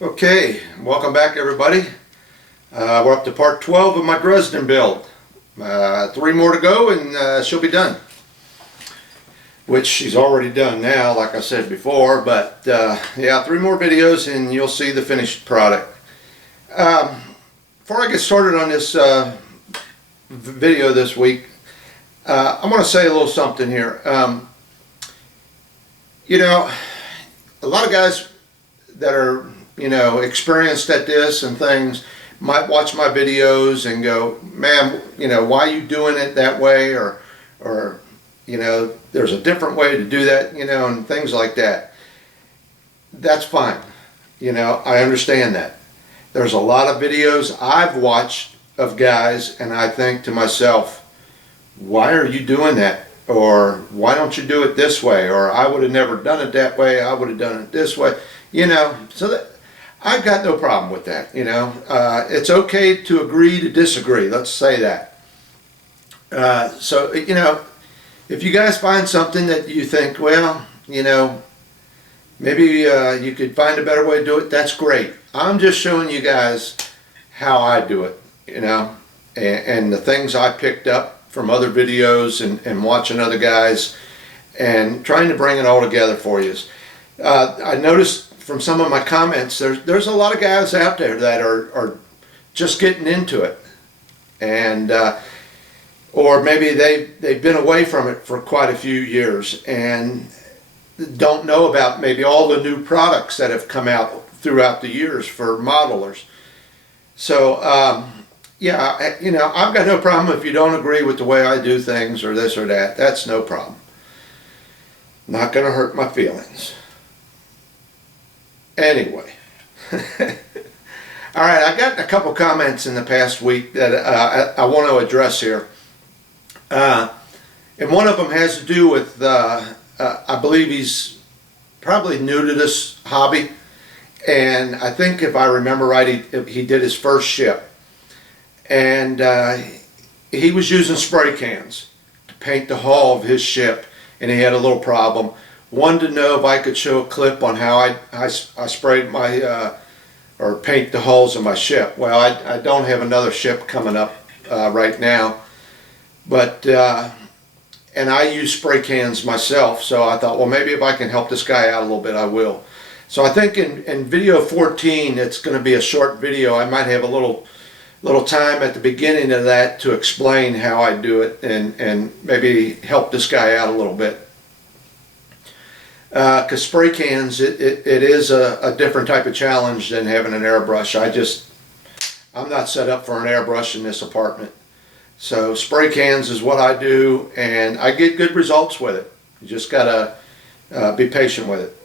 Okay, welcome back everybody. We're up to part 12 of my Dresden build. 3 more to go and she'll be done. Which she's already done now, like I said before, but yeah, 3 more videos and you'll see the finished product. Before I get started on this video this week, I want to say a little something here. You know, a lot of guys that are experienced at this and things might watch my videos and go, man, why are you doing it that way, or there's a different way to do that, and things like that. That's fine. I understand that. There's a lot of videos I've watched of guys and I think to myself, why are you doing that? Or why don't you do it this way? Or I would have never done it that way. I would have done it this way. So that I've got no problem with that. It's okay to agree to disagree. Let's say that. So if you guys find something that you think, well, maybe you could find a better way to do it, that's great. I'm just showing you guys how I do it, and the things I picked up from other videos and watching other guys and trying to bring it all together for you. I noticed from some of my comments there's a lot of guys out there that are just getting into it, and or maybe they've been away from it for quite a few years and don't know about maybe all the new products that have come out throughout the years for modelers. So yeah, I've got no problem if you don't agree with the way I do things or this or that. That's no problem. Not going to hurt my feelings. Anyway. All right, I got a couple comments in the past week that I want to address here. And one of them has to do with, I believe he's probably new to this hobby. And I think if I remember right, he did his first ship. And he was using spray cans to paint the hull of his ship, and he had a little problem. Wanted to know if I could show a clip on how I sprayed my or paint the hulls of my ship. Well, I don't have another ship coming up right now, but and I use spray cans myself, so I thought, well, maybe if I can help this guy out a little bit, I will. So I think in video 14, it's going to be a short video. I might have a little time at the beginning of that to explain how I do it and maybe help this guy out a little bit. Because spray cans, it is a different type of challenge than having an airbrush. I'm not set up for an airbrush in this apartment. So spray cans is what I do, and I get good results with it. You just gotta be patient with it.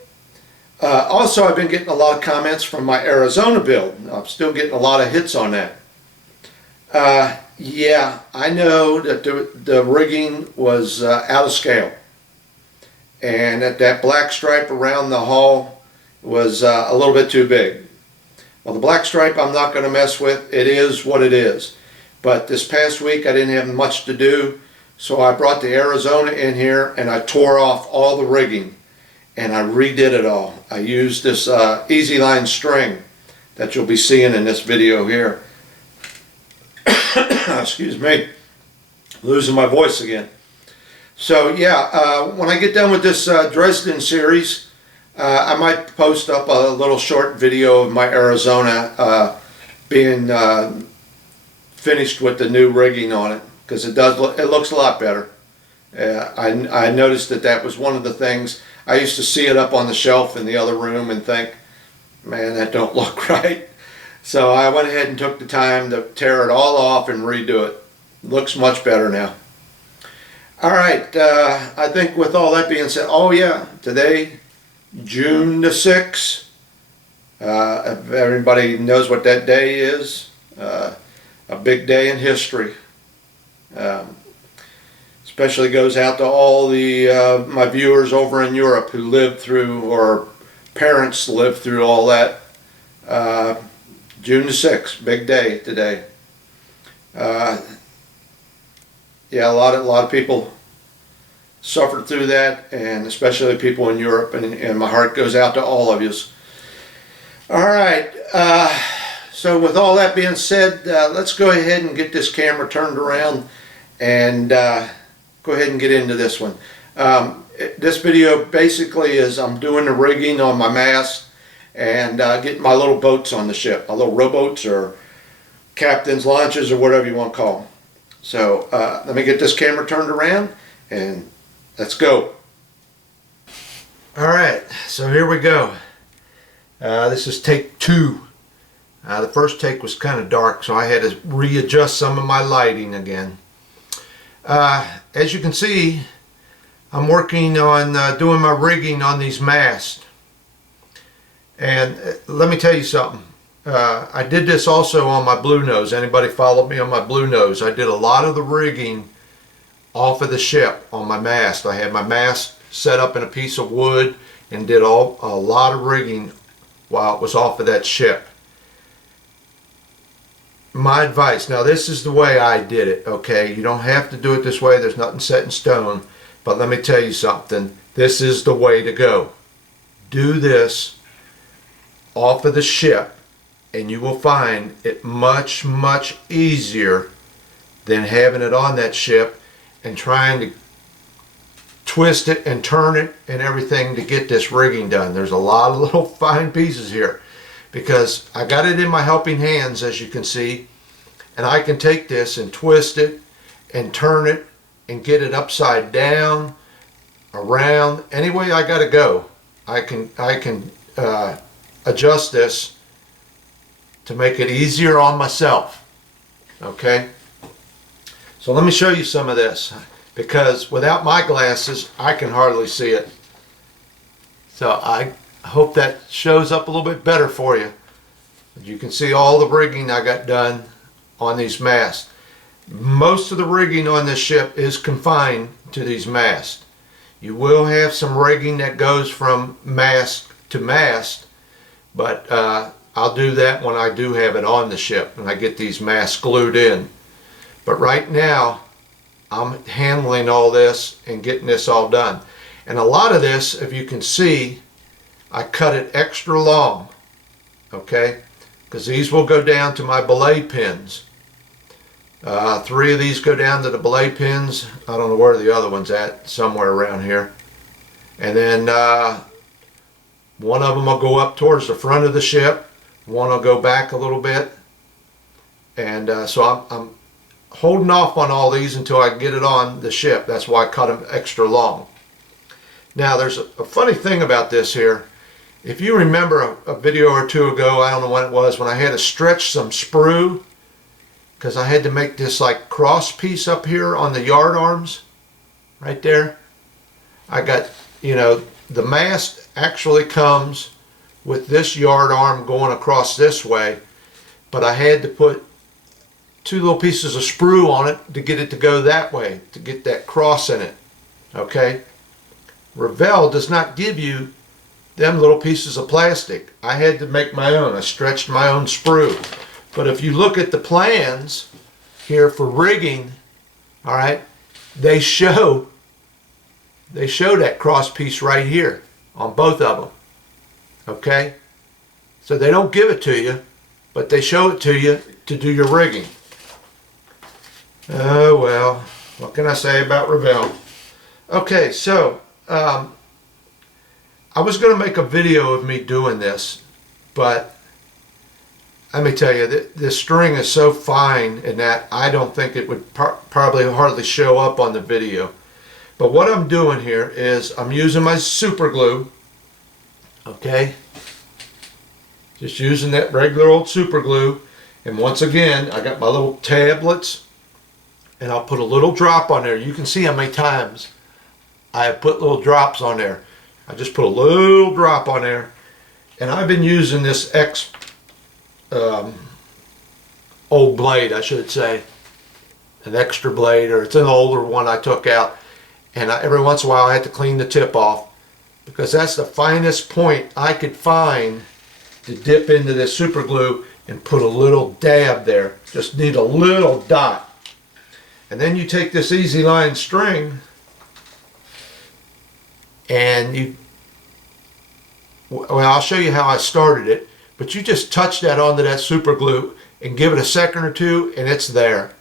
Also, I've been getting a lot of comments from my Arizona build. I'm still getting a lot of hits on that. Yeah, I know that the rigging was out of scale, and that black stripe around the hull was a little bit too big. Well, the black stripe I'm not going to mess with. It is what it is. But this past week I didn't have much to do, so I brought the Arizona in here and I tore off all the rigging and I redid it all. I used this Easy Line string that you'll be seeing in this video here. Excuse me, losing my voice again. So yeah, when I get done with this Dresden series, I might post up a little short video of my Arizona being finished with the new rigging on it, because it looks a lot better. I noticed that was one of the things. I used to see it up on the shelf in the other room and think, man, that don't look right. So I went ahead and took the time to tear it all off and redo it. Looks much better now. All right, I think with all that being said, oh yeah, today, June the 6th, if everybody knows what that day is, a big day in history. Especially goes out to all the my viewers over in Europe who lived through, or parents lived through all that. June the 6th, big day today. Yeah, a lot of people suffered through that, and especially people in Europe, and my heart goes out to all of you. All right. So with all that being said, let's go ahead and get this camera turned around and go ahead and get into this one. This video basically is I'm doing the rigging on my mast and getting my little boats on the ship, my little rowboats or captain's launches or whatever you want to call them. So let me get this camera turned around and let's go. All right, so here we go. This is take 2. The first take was kind of dark, so I had to readjust some of my lighting again. As you can see, I'm working on doing my rigging on these masts. And let me tell you something. I did this also on my Blue Nose. Anybody followed me on my Blue Nose? I did a lot of the rigging off of the ship on my mast. I had my mast set up in a piece of wood and did a lot of rigging while it was off of that ship. My advice, now this is the way I did it, okay? You don't have to do it this way. There's nothing set in stone. But let me tell you something. This is the way to go. Do this off of the ship and you will find it much, much easier than having it on that ship and trying to twist it and turn it and everything to get this rigging done. There's a lot of little fine pieces here because I got it in my helping hands, as you can see, and I can take this and twist it and turn it and get it upside down, around, any way I got to go. I can adjust this to make it easier on myself. Okay, so let me show you some of this, because without my glasses I can hardly see it. So I hope that shows up a little bit better for you. You can see all the rigging I got done on these masts. Most of the rigging on this ship is confined to these masts. You will have some rigging that goes from mast to mast, but I'll do that when I do have it on the ship and I get these masts glued in. But right now I'm handling all this and getting this all done. And a lot of this, if you can see, I cut it extra long, okay? Because these will go down to my belay pins. 3 of these go down to the belay pins. I don't know where the other one's at, somewhere around here. And then one of them will go up towards the front of the ship. One will go back a little bit. And so I'm holding off on all these until I get it on the ship. That's why I cut them extra long. Now there's a funny thing about this here. If you remember a video or 2 ago, I don't know when it was, when I had to stretch some sprue because I had to make this like cross piece up here on the yard arms right there. I got, you know, the mast actually comes with this yard arm going across this way, but I had to put 2 little pieces of sprue on it to get it to go that way, to get that cross in it. Okay? Revell does not give you them little pieces of plastic. I had to make my own. I stretched my own sprue. But if you look at the plans here for rigging, all right, they show that cross piece right here on both of them. Okay? So they don't give it to you, but they show it to you to do your rigging. Oh well, what can I say about Revell? Okay, so I was going to make a video of me doing this, but let me tell you, this string is so fine in that I don't think it would probably hardly show up on the video. But what I'm doing here is I'm using my super glue, okay? Just using that regular old super glue. And once again, I got my little tablets, and I'll put a little drop on there. You can see how many times I have put little drops on there. I just put a little drop on there, and I've been using this old blade, I should say, an extra blade, or it's an older one I took out, and every once in a while I had to clean the tip off because that's the finest point I could find to dip into this super glue and put a little dab there. Just need a little dot. And then you take this easy line string and well, I'll show you how I started it, But you just touch that onto that super glue and give it a second or two and it's there.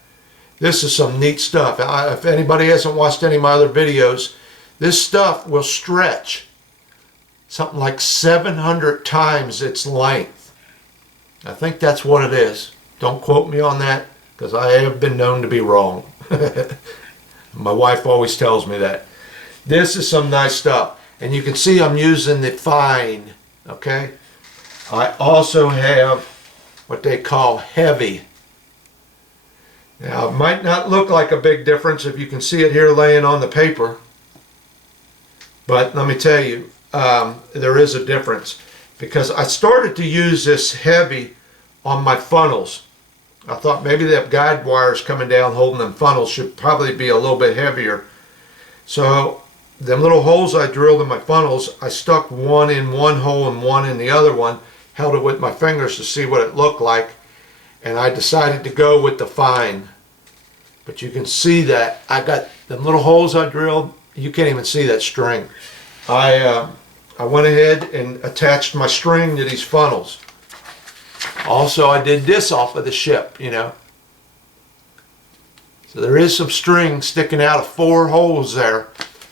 This is some neat stuff. If anybody hasn't watched any of my other videos, this stuff will stretch something like 700 times its length. I think that's what it is. Don't quote me on that, because I have been known to be wrong. My wife always tells me that. This is some nice stuff. And you can see I'm using the fine, okay? I also have what they call heavy. Now, it might not look like a big difference if you can see it here laying on the paper. But let me tell you, there is a difference. Because I started to use this heavy on my funnels. I thought maybe the guide wires coming down holding them funnels should probably be a little bit heavier. So them little holes I drilled in my funnels, I stuck one in one hole and one in the other one, held it with my fingers to see what it looked like, and I decided to go with the fine. But you can see that I got them little holes I drilled. You can't even see that string. I went ahead and attached my string to these funnels. Also, I did this off of the ship, you know. So there is some string sticking out of 4 holes there.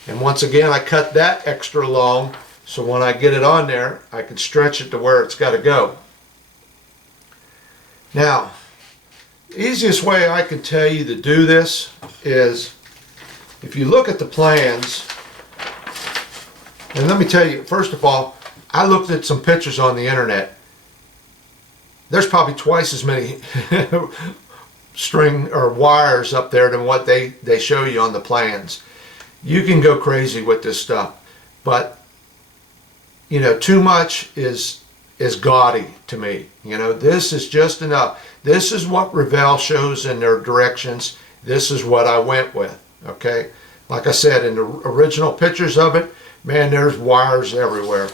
And once again, I cut that extra long, so when I get it on there, I can stretch it to where it's got to go. Now, the easiest way I can tell you to do this is, if you look at the plans, and let me tell you, first of all, I looked at some pictures on the internet. There's probably twice as many string or wires up there than what they show you on the plans. You can go crazy with this stuff, but you know, too much is gaudy to me. You know, this is just enough. This is what Revell shows in their directions. This is what I went with. Okay, like I said, in the original pictures of it, man, there's wires everywhere.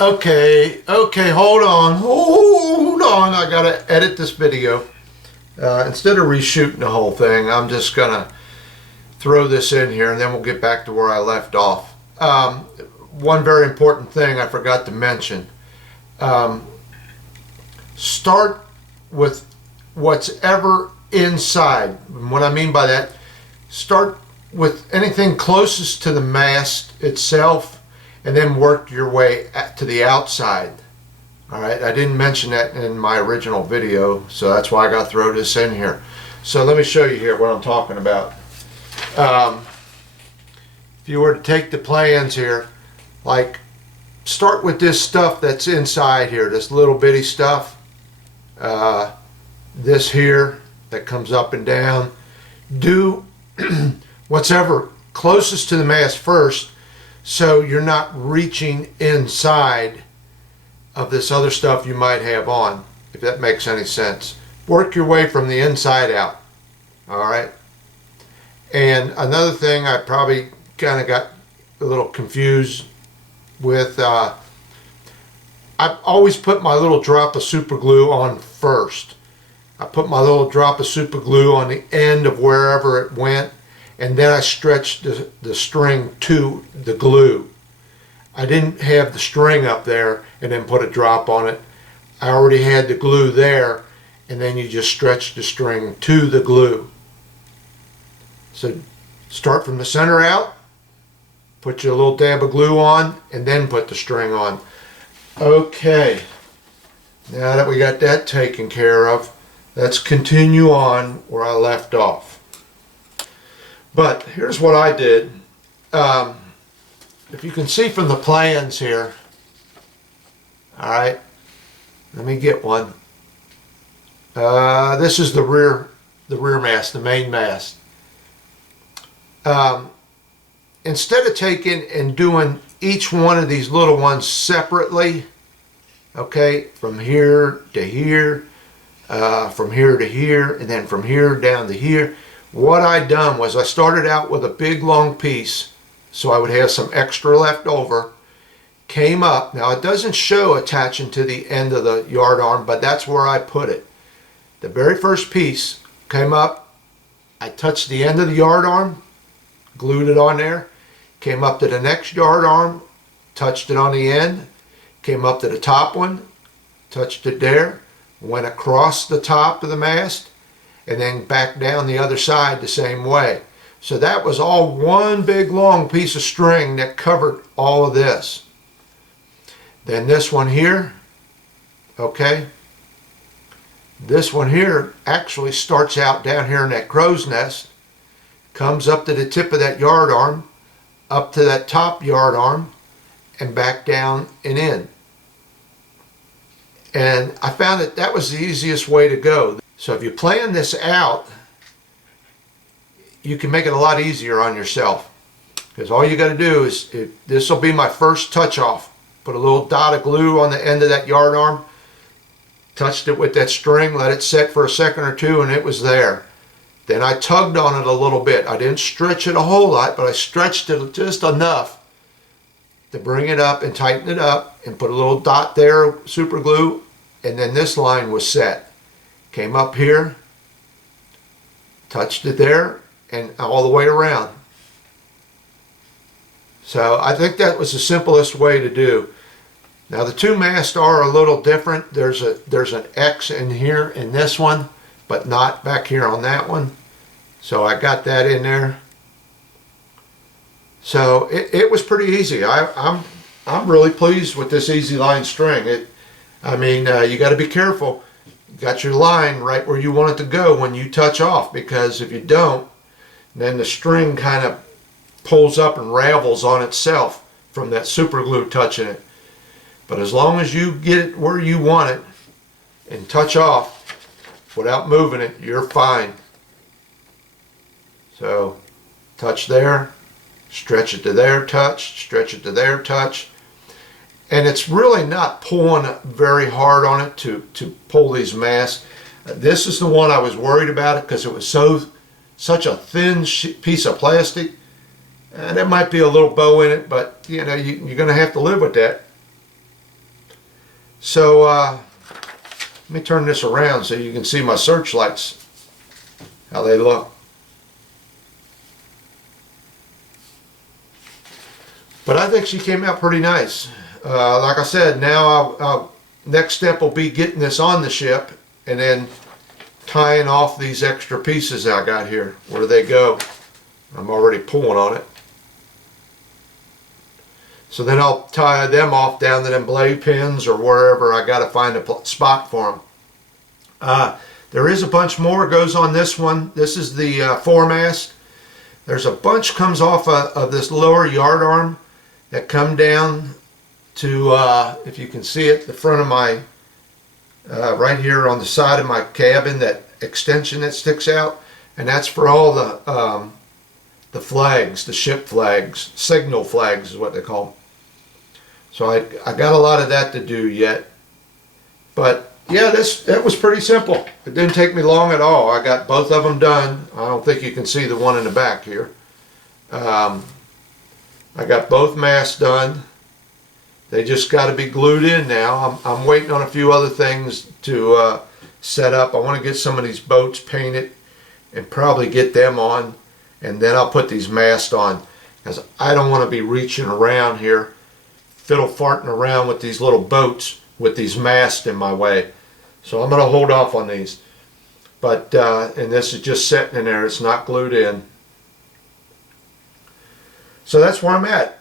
Okay, hold on, I gotta edit this video. Instead of reshooting the whole thing, I'm just gonna throw this in here and then we'll get back to where I left off. One very important thing I forgot to mention. Start with what's ever inside. What I mean by that, start with anything closest to the mast itself and then work your way to the outside. Alright, I didn't mention that in my original video, so that's why I got to throw this in here. So let me show you here what I'm talking about. If you were to take the plans here, like, start with this stuff that's inside here, this little bitty stuff, this here that comes up and down. Do what's ever closest to the mast first, so you're not reaching inside of this other stuff you might have on, if that makes any sense. Work your way from the inside out. Alright? And another thing I probably kind of got a little confused with, I've always put my little drop of super glue on first. I put my little drop of super glue on the end of wherever it went, and then I stretched the string to the glue. I didn't have the string up there and then put a drop on it. I already had the glue there, and then you just stretch the string to the glue. So start from the center out, put your little dab of glue on, and then put the string on. Okay, now that we got that taken care of, let's continue on where I left off. But here's what I did. If you can see from the plans here, alright, let me get one. This is the rear mast, the main mast. Instead of taking and doing each one of these little ones separately, okay, from here to here, from here to here, and then from here down to here, what I done was I started out with a big long piece so I would have some extra left over, came up. Now it doesn't show attaching to the end of the yard arm, but that's where I put it. The very first piece came up, I touched the end of the yard arm, glued it on there, came up to the next yard arm, touched it on the end, came up to the top one, touched it there, went across the top of the mast, and then back down the other side the same way. So that was all one big long piece of string that covered all of this. Then this one here, okay, this one here actually starts out down here in that crow's nest, comes up to the tip of that yard arm, up to that top yard arm, and back down and in. And I found that that was the easiest way to go. So if you plan this out, you can make it a lot easier on yourself. Because all you got to do is, this will be my first touch off. Put a little dot of glue on the end of that yard arm, touched it with that string, let it set for a second or two, and it was there. Then I tugged on it a little bit. I didn't stretch it a whole lot, but I stretched it just enough to bring it up and tighten it up, and put a little dot there, super glue, and then this line was set. Came up here, touched it there, and all the way around. So I think that was the simplest way to do. Now the two masts are a little different. There's an X in here in this one, but not back here on that one. So I got that in there. So it was pretty easy. I'm really pleased with this easy line string. You got to be careful. You got your line right where you want it to go when you touch off, because if you don't, then the string kind of pulls up and ravels on itself from that super glue touching it. But as long as you get it where you want it and touch off without moving it, you're fine. So touch there, stretch it to there, touch, stretch it to there, touch. And it's really not pulling very hard on it to pull these masts. This is the one I was worried about it because it was such a thin piece of plastic. And there might be a little bow in it, but you know, you're going to have to live with that. So let me turn this around so you can see my searchlights, how they look. But I think she came out pretty nice. Like I said, now next step will be getting this on the ship and then tying off these extra pieces I got here. Where do they go? I'm already pulling on it. So then I'll tie them off down to them blade pins or wherever I got to find a spot for them. There is a bunch more goes on this one. This is the foremast. There's a bunch comes off of this lower yard arm that come down to, if you can see it, the front of my, right here on the side of my cabin, that extension that sticks out. And that's for all the flags, the ship flags, signal flags is what they call them. So I got a lot of that to do yet. But yeah, that was pretty simple. It didn't take me long at all. I got both of them done. I don't think you can see the one in the back here. I got both masts done. They just got to be glued in now. I'm waiting on a few other things to set up. I want to get some of these boats painted and probably get them on, and then I'll put these masts on, because I don't want to be reaching around here fiddle farting around with these little boats with these masts in my way. So I'm going to hold off on these. But and this is just sitting in there, it's not glued in. So that's where I'm at.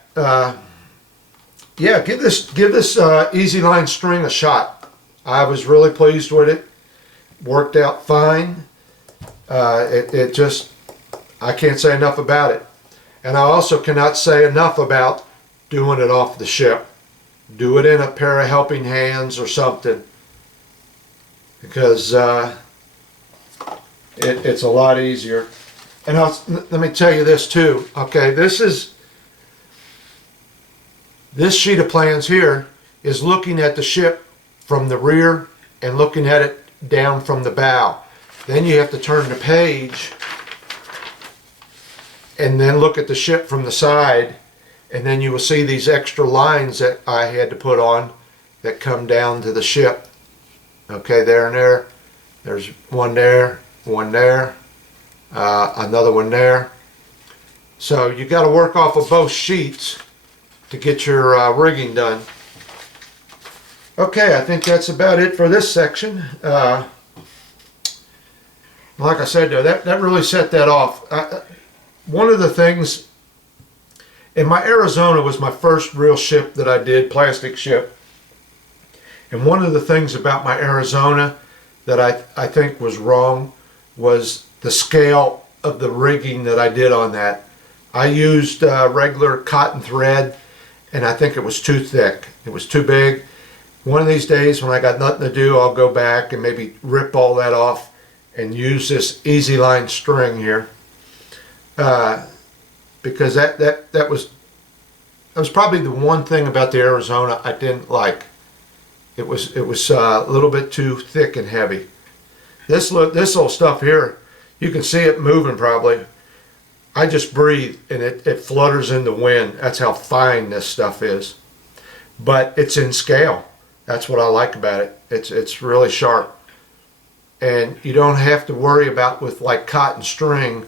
Yeah, give this easy line string a shot. I was really pleased with it. Worked out fine. It just, I can't say enough about it. And I also cannot say enough about doing it off the ship. Do it in a pair of helping hands or something, because it's a lot easier. And let me tell you this too. Okay, this sheet of plans here is looking at the ship from the rear and looking at it down from the bow. Then you have to turn the page and then look at the ship from the side, and then you will see these extra lines that I had to put on that come down to the ship. Okay, there and there. There's one there, another one there. So you got to work off of both sheets to get your rigging done. Okay, I think that's about it for this section. Like I said, though, that really set that off. One of the things, in my Arizona was my first real ship that I did, plastic ship. And one of the things about my Arizona that I think was wrong was the scale of the rigging that I did on that. I used regular cotton thread, and I think it was too thick. It was too big. One of these days when I got nothing to do, I'll go back and maybe rip all that off and use this easy line string here. Because that was probably the one thing about the Arizona I didn't like. It was a little bit too thick and heavy. This little stuff here, you can see it moving probably. I just breathe and it flutters in the wind. That's how fine this stuff is. But it's in scale. That's what I like about it. It's really sharp. And you don't have to worry about, with like cotton string,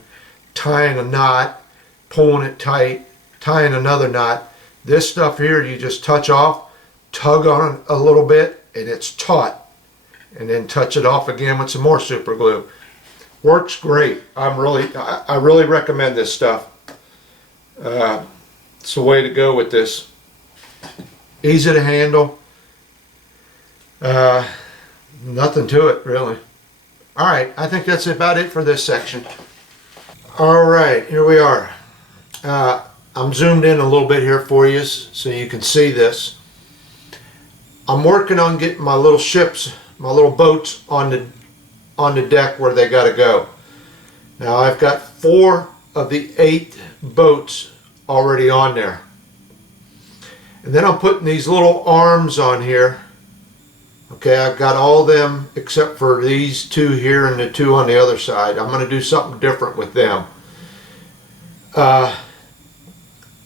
tying a knot, pulling it tight, tying another knot. This stuff here, you just touch off, tug on it a little bit, and it's taut. And then touch it off again with some more super glue. Works great. I really recommend this stuff. It's the way to go with this. Easy to handle. Nothing to it really. Alright, I think that's about it for this section. Alright, here we are. I'm zoomed in a little bit here for you so you can see this. I'm working on getting my little ships, my little boats on the deck where they got to go. Now I've got 4 of the 8 boats already on there. And then I'm putting these little arms on here. Okay, I've got all of them except for these 2 here and the 2 on the other side. I'm going to do something different with them. Now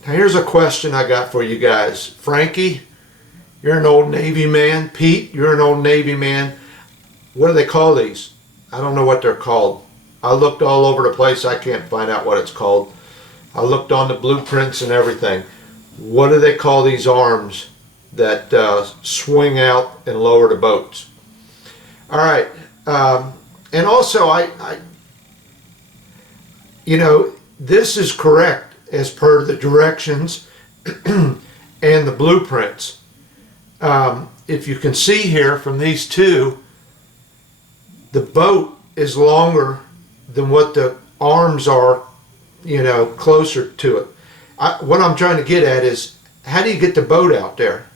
here's a question I got for you guys. Frankie, you're an old Navy man. Pete, you're an old Navy man. What do they call these? I don't know what they're called. I looked all over the place. I can't find out what it's called. I looked on the blueprints and everything. What do they call these arms that swing out and lower the boats? All right. And also, you know, this is correct as per the directions and the blueprints. If you can see here from these 2, the boat is longer than what the arms are, you know, closer to it. What I'm trying to get at is, how do you get the boat out there?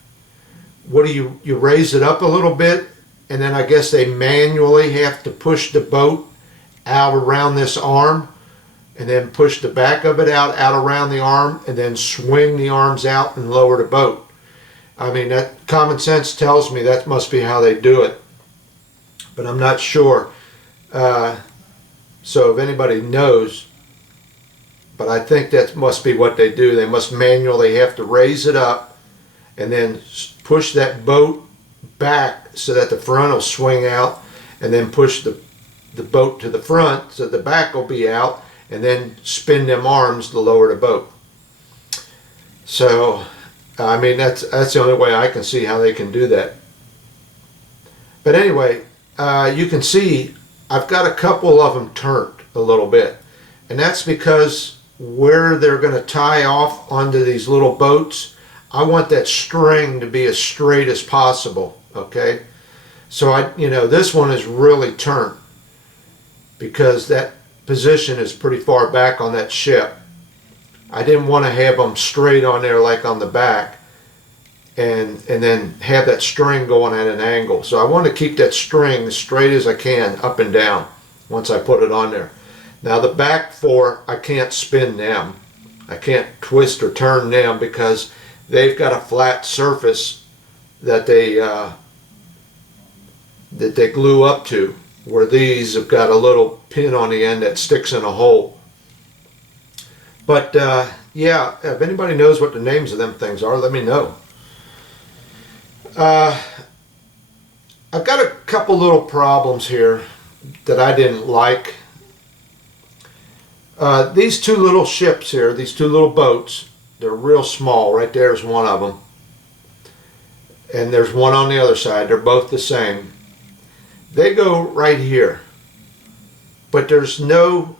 What do you raise it up a little bit, and then I guess they manually have to push the boat out around this arm, and then push the back of it out around the arm, and then swing the arms out and lower the boat. I mean, that common sense tells me that must be how they do it, but I'm not sure. So if anybody knows, but I think that must be what they do. They must manually have to raise it up and then push that boat back so that the front will swing out, and then push the boat to the front so the back will be out, and then spin them arms to lower the boat. So, I mean, that's the only way I can see how they can do that. But anyway, you can see I've got a couple of them turned a little bit, and that's because where they're going to tie off onto these little boats, I want that string to be as straight as possible. Okay, so you know, this one is really turned because that position is pretty far back on that ship. I didn't want to have them straight on there like on the back, and then have that string going at an angle. So I want to keep that string as straight as I can up and down once I put it on there. Now the back 4, I can't spin them. I can't twist or turn them because they've got a flat surface that they glue up to, where these have got a little pin on the end that sticks in a hole. But yeah, if anybody knows what the names of them things are, let me know. I've got a couple little problems here that I didn't like. These 2 little ships here, these 2 little boats, they're real small. Right there's one of them. and there's one on the other side. They're both the same. They go right here, but there's nothing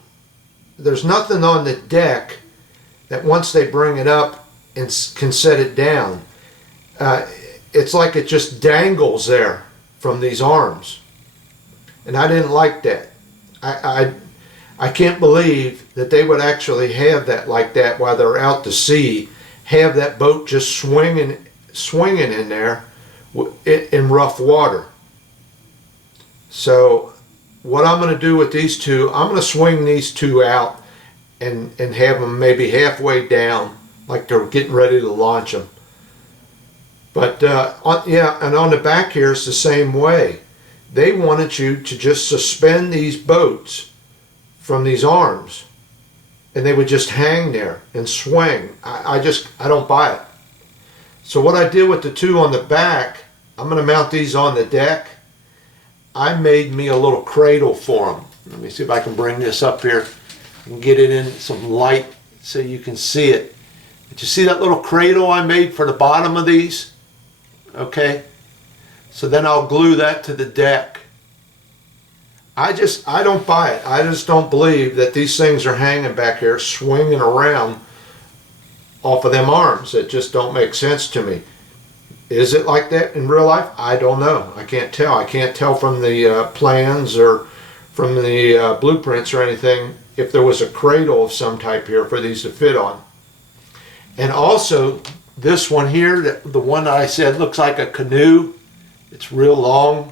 on the deck that once they bring it up and can set it down, it's like it just dangles there from these arms, and I didn't like that. I can't believe that they would actually have that like that while they're out to sea, have that boat just swinging in there in rough water. So what I'm going to do with these two, I'm going to swing these two out and have them maybe halfway down, like they're getting ready to launch them. But and on the back here it's the same way. They wanted you to just suspend these boats from these arms, and they would just hang there and swing. I don't buy it. So what I did with the two on the back, I'm going to mount these on the deck. I made me a little cradle for them. Let me see if I can bring this up here and get it in some light so you can see it. Did you see that little cradle I made for the bottom of these? Okay. So then I'll glue that to the deck. I don't buy it. I just don't believe that these things are hanging back here swinging around off of them arms. It just don't make sense to me. Is it like that in real life? I don't know. I can't tell. I can't tell from the plans or from the blueprints or anything if there was a cradle of some type here for these to fit on. And also this one here, the one that I said looks like a canoe. It's real long.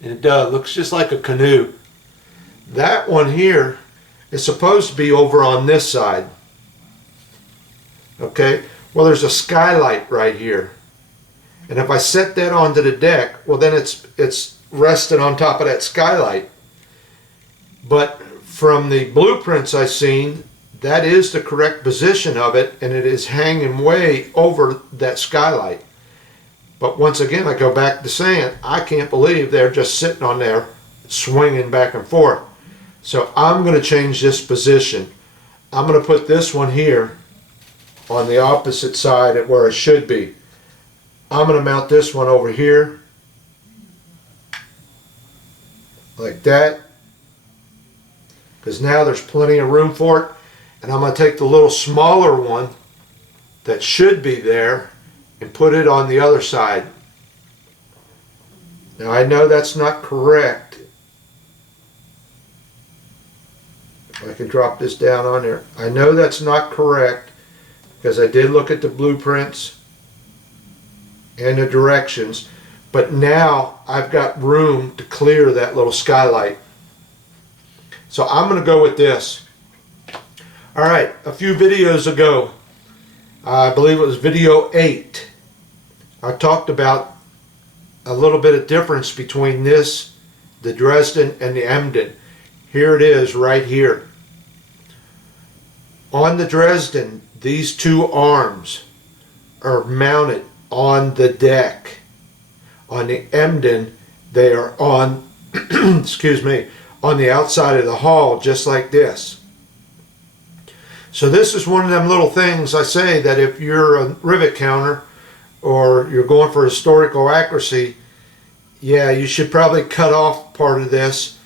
And it does. Looks just like a canoe. That one here is supposed to be over on this side. Okay. Well, there's a skylight right here. And if I set that onto the deck, well then it's rested on top of that skylight. But from the blueprints I've seen, that is the correct position of it, and it is hanging way over that skylight. But once again, I go back to saying, I can't believe they're just sitting on there swinging back and forth. So I'm going to change this position. I'm going to put this one here on the opposite side at where it should be. I'm going to mount this one over here like that, because now there's plenty of room for it. And I'm going to take the little smaller one that should be there and put it on the other side. Now I know that's not correct. If I can drop this down on there. I know that's not correct because I did look at the blueprints and the directions, but now I've got room to clear that little skylight. So I'm going to go with this. Alright, a few videos ago, I believe it was video 8, I talked about a little bit of difference between this, the Dresden, and the Emden. Here it is right here. On the Dresden, these two arms are mounted on the deck. On the Emden, they are on, excuse me, on the outside of the hull, just like this. So this is one of them little things I say that if you're a rivet counter or you're going for historical accuracy, yeah, you should probably cut off part of this,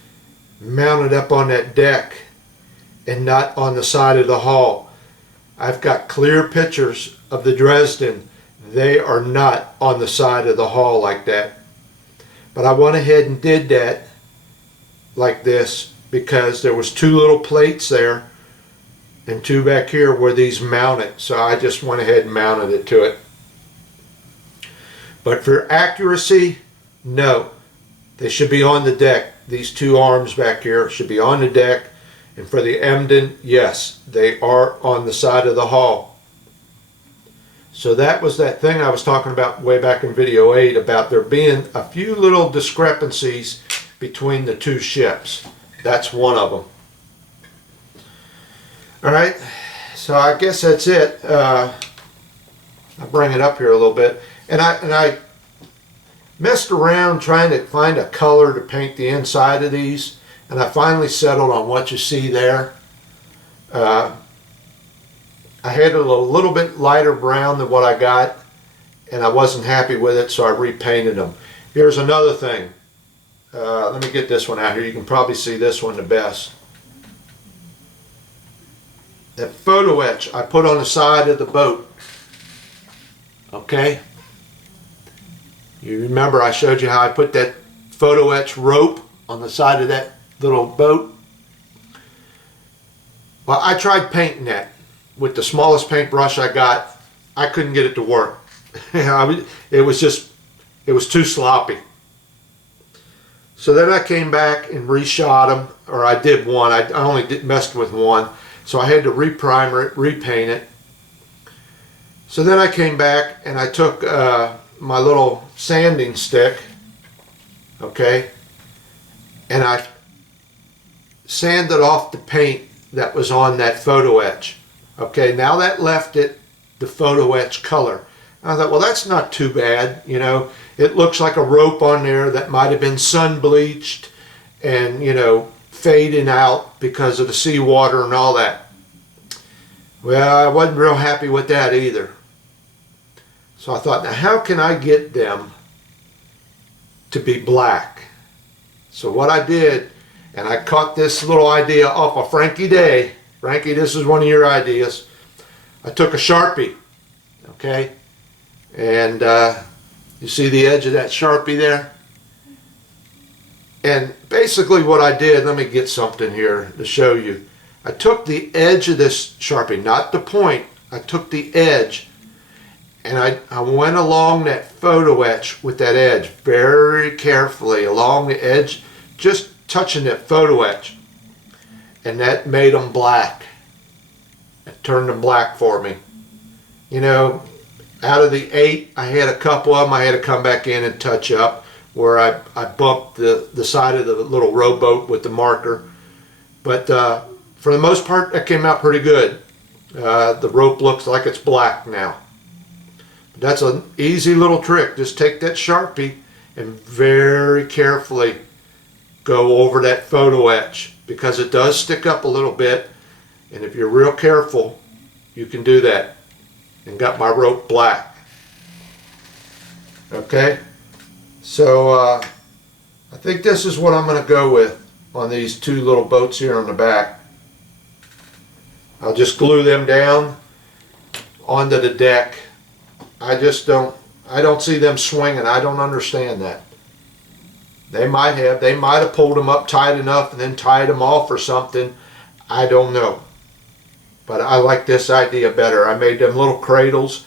mount it up on that deck and not on the side of the hull. I've got clear pictures of the Dresden. They are not on the side of the hull like that. But I went ahead and did that like this because there was two little plates there and two back here where these mounted. So I just went ahead and mounted it to it. But for accuracy, no. They should be on the deck. These two arms back here should be on the deck. And for the Emden, yes, they are on the side of the hull. So that was that thing I was talking about way back in video 8 about there being a few little discrepancies between the two ships. That's one of them. Alright, so I guess that's it. I'll bring it up here a little bit. And I messed around trying to find a color to paint the inside of these, and I finally settled on what you see there. I had a little bit lighter brown than what I got, and I wasn't happy with it, so I repainted them. Here's another thing. Let me get this one out here. You can probably see this one the best. That photo etch I put on the side of the boat. Okay? You remember I showed you how I put that photo etch rope on the side of that little boat? Well, I tried painting that with the smallest paintbrush I got. I couldn't get it to work. It was too sloppy. So then I came back and reshot them, or I did one. I only messed with one. So I had to reprimer it, repaint it. So then I came back and I took my little sanding stick, okay, and I sanded off the paint that was on that photo etch. Okay, now that left it the photo etch color. I thought, well, that's not too bad, you know. It looks like a rope on there that might have been sun bleached and, you know, fading out because of the seawater and all that. Well, I wasn't real happy with that either. So I thought, now how can I get them to be black? So what I did, and I caught this little idea off of Frankie Day. Frankie, this is one of your ideas. I took a Sharpie, okay, and you see the edge of that Sharpie there? And basically what I did, let me get something here to show you. I took the edge of this Sharpie, not the point, I took the edge, and I went along that photo etch with that edge very carefully along the edge, just touching that photo etch, and that made them black. It turned them black for me. You know, out of the 8, I had a couple of them I had to come back in and touch up, where I bumped the side of the little rowboat with the marker. But for the most part, that came out pretty good. The rope looks like it's black now. But that's an easy little trick. Just take that Sharpie and very carefully go over that photo etch, because it does stick up a little bit, and if you're real careful, you can do that. And got my rope black. Okay, so I think this is what I'm going to go with on these 2 little boats here on the back. I'll just glue them down onto the deck. I don't see them swinging. I don't understand that. They might have pulled them up tight enough and then tied them off or something. I don't know. But I like this idea better. I made them little cradles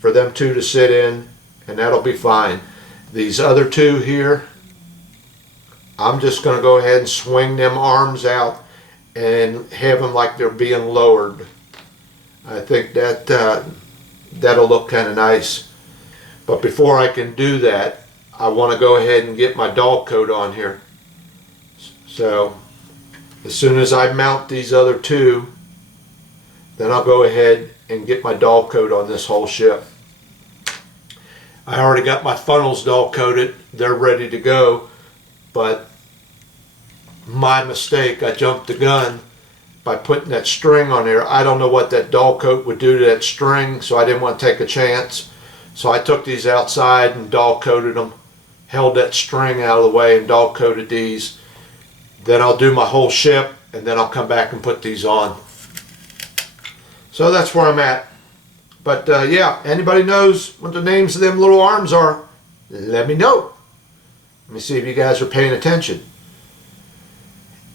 for them 2 to sit in, and that'll be fine. These other 2 here, I'm just going to go ahead and swing them arms out and have them like they're being lowered. I think that that'll look kind of nice. But before I can do that, I want to go ahead and get my dull coat on here. So as soon as I mount these other 2, then I'll go ahead and get my dull coat on this whole ship. I already got my funnels dull coated. They're ready to go. But my mistake, I jumped the gun by putting that string on there. I don't know what that dull coat would do to that string, so I didn't want to take a chance. So I took these outside and dull coated them, held that string out of the way and dull coated these. Then I'll do my whole ship, and then I'll come back and put these on. So that's where I'm at. But yeah, anybody knows what the names of them little arms are, let me know. Let me see if you guys are paying attention.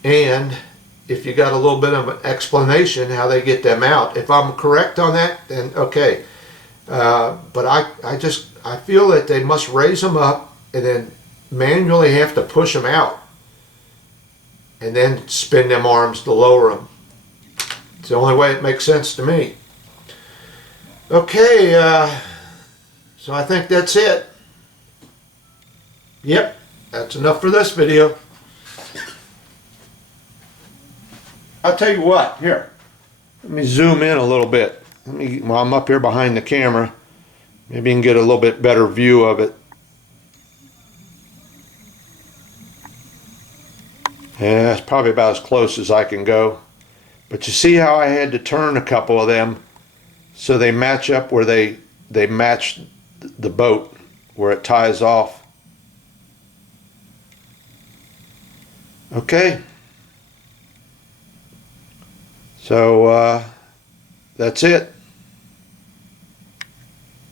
And if you got a little bit of an explanation how they get them out. If I'm correct on that, then okay. But I feel that they must raise them up and then manually have to push them out. And then spin them arms to lower them. It's the only way it makes sense to me. Okay, so I think that's it. Yep, that's enough for this video. I'll tell you what, here, let me zoom in a little bit. While I'm up here behind the camera, maybe you can get a little bit better view of it. Yeah, it's probably about as close as I can go. But you see how I had to turn a couple of them so they match up where they match the boat where it ties off. Okay. So that's it.